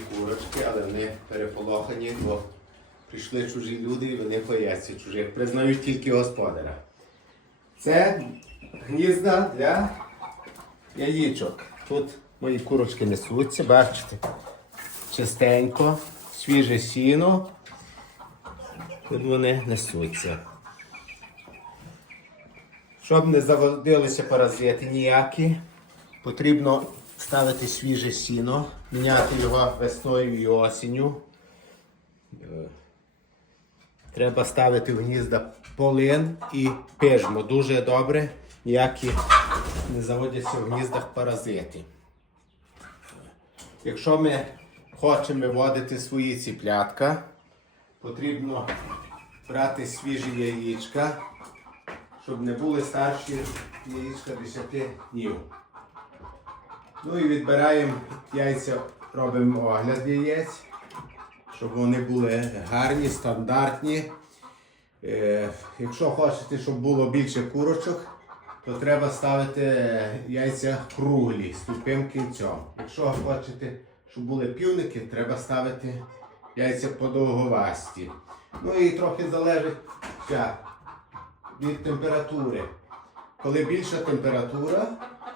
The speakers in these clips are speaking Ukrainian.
курочки, але вони переполохані, бо прийшли чужі люди і вони бояться чужих. Признають тільки господаря. Це гнізда для яєчок. Тут мої курочки несуться, бачите? Чистенько, свіже сіно. Тут вони несуться. Щоб не заводилися паразити ніякі, потрібно ставити свіже сіно, міняти його весною і осінню. Е, Треба ставити в гнізда полин і пижмо. Дуже добре, ніякі не заводяться в гніздах паразити. Якщо ми хочемо виводити свої ціплятка, потрібно брати свіжі яєчка, щоб не були старші яєчка 10 днів. Ну і відбираємо яйця, робимо огляд яєць, щоб вони були гарні, стандартні. Е, якщо хочете, щоб було більше курочок, то треба ставити яйця круглі з тупим кінцем. Якщо хочете, щоб були півники, треба ставити яйця подовговасті. Ну і трохи залежить від температури. Коли більша температура,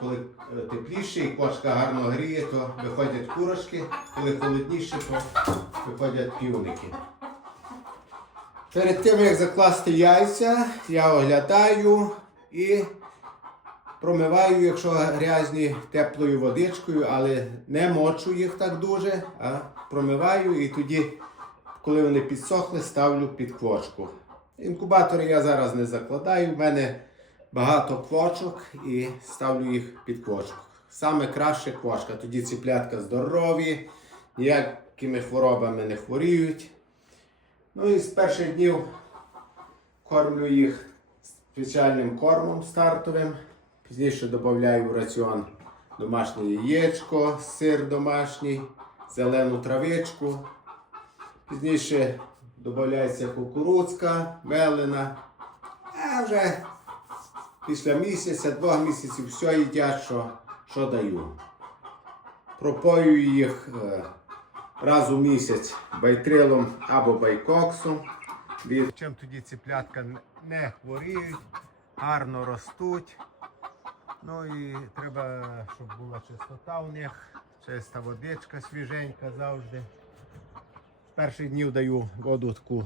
коли е, тепліше і кошка гарно гріє, то виходять курочки, коли холодніше, то виходять півники. Перед тим як закласти яйця, я оглядаю і промиваю, якщо грязні теплою водичкою, але не мочу їх так дуже, а промиваю і тоді, коли вони підсохли, ставлю під квочку. Інкубатори я зараз не закладаю, в мене багато квочок і ставлю їх під квочку. Саме краще квочка, тоді ціплятка здорові, ніякими хворобами не хворіють. Ну і з перших днів кормлю їх спеціальним кормом стартовим. Пізніше додаю в раціон домашнє яєчко, сир домашній, зелену травичку. Пізніше додається кукурудзка, мелина. А вже після місяця, двох місяців все їдять, що, що даю. Пропоюю їх е, раз у місяць байтрилом або байкоксом. Від... Чим тоді ціплятка не хворіють, гарно ростуть. Ну і треба, щоб була чистота у них, чиста водичка свіженька завжди. З перших днів даю воду таку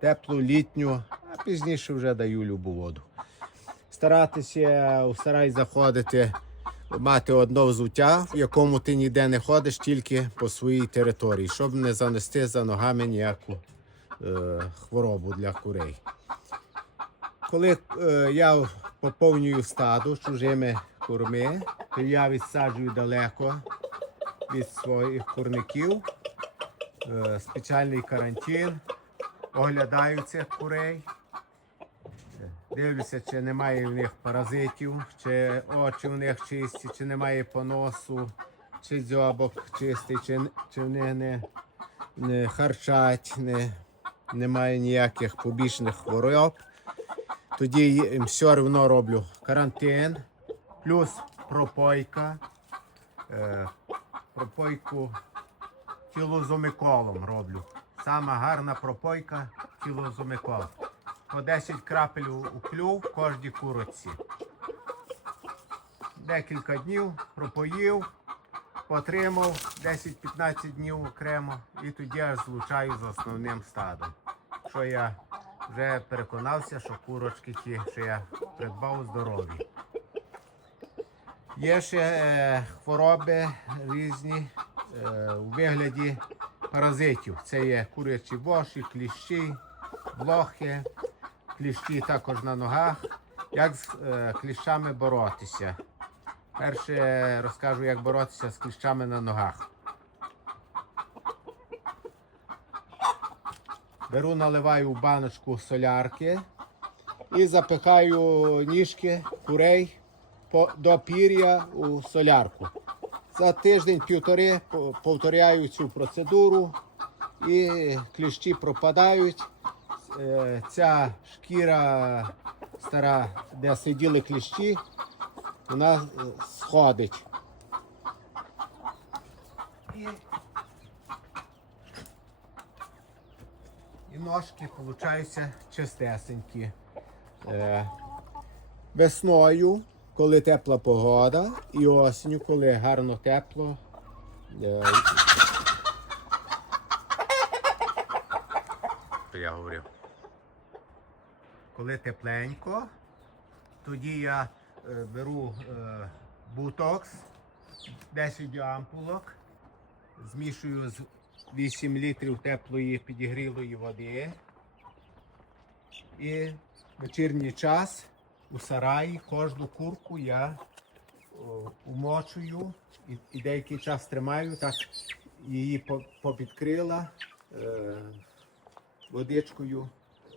теплу, літню, а пізніше вже даю любу воду. Старатися у сарай заходити, мати одно взуття, в якому ти ніде не ходиш, тільки по своїй території, щоб не занести за ногами ніяку е, хворобу для курей. Коли е, я поповнюю стадо чужими курми, то я відсаджую далеко від своїх курників, е, спеціальний карантин, оглядаю цих курей. Дивлюся, чи немає в них паразитів, чи очі в них чисті, чи немає поносу, чи дзьобок чистий, чи, чи в них не, не харчать, не, немає ніяких побічних хвороб. Тоді їм все одно роблю карантин, плюс пропойка. Е, пропойку філозомиколом роблю. Сама гарна пропойка філозомикол. По 10 крапель у клюв кожній курочці. Декілька днів пропоїв, потримав 10-15 днів окремо і тоді аж злучаю з основним стадом. Що я вже переконався, що курочки ті, що я придбав, здорові. Є ще е, хвороби різні е, у вигляді паразитів. Це є курячі воші, кліщі, блохи, кліщі також на ногах. Як з е, кліщами боротися? Перше розкажу, як боротися з кліщами на ногах. Беру, наливаю в баночку солярки і запихаю ніжки курей до пір'я у солярку. За тиждень-півтори повторяю цю процедуру і кліщі пропадають. Е, ця шкіра стара, де сиділи кліщі, вона е, сходить. І ножки получаються чистесенькі. Е, весною, коли тепла погода, і осінню, коли гарно тепло. Я говорю. Коли тепленько, тоді я е, беру е, бутокс, 10 ампулок, змішую з 8 літрів теплої підігрілої води. І вечірній час у сараї кожну курку я о, умочую і, деякий час тримаю, так її попідкрила, е, водичкою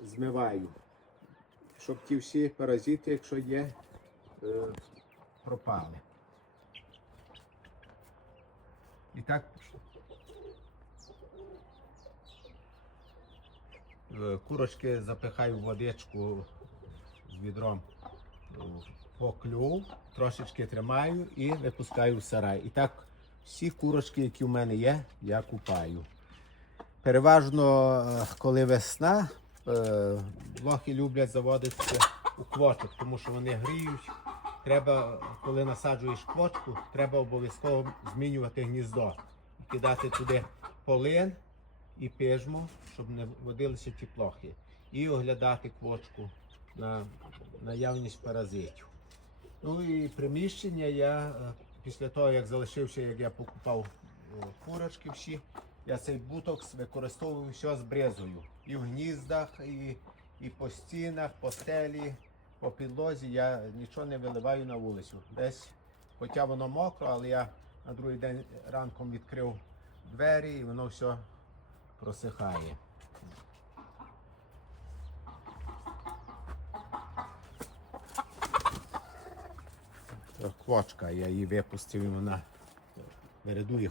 змиваю, щоб ті всі паразити, якщо є, е, пропали. І так е, курочки запихаю в водичку з відром е, по клюв, трошечки тримаю і випускаю в сарай. І так всі курочки, які в мене є, я купаю. Переважно, коли весна, е, люблять заводитися у квочок, тому що вони гріють. Треба, коли насаджуєш квочку, треба обов'язково змінювати гніздо. Кидати туди полин і пижму, щоб не водилися ті плохи. І оглядати квочку на наявність паразитів. Ну і приміщення я е, після того, як залишився, як я покупав е, курочки всі, я цей бутокс використовую все з брезою. І в гніздах, і, і по стінах, по стелі, по підлозі я нічого не виливаю на вулицю. Десь, хоча воно мокро, але я на другий день ранком відкрив двері і воно все просихає. Квочка, я її випустив і вона вередує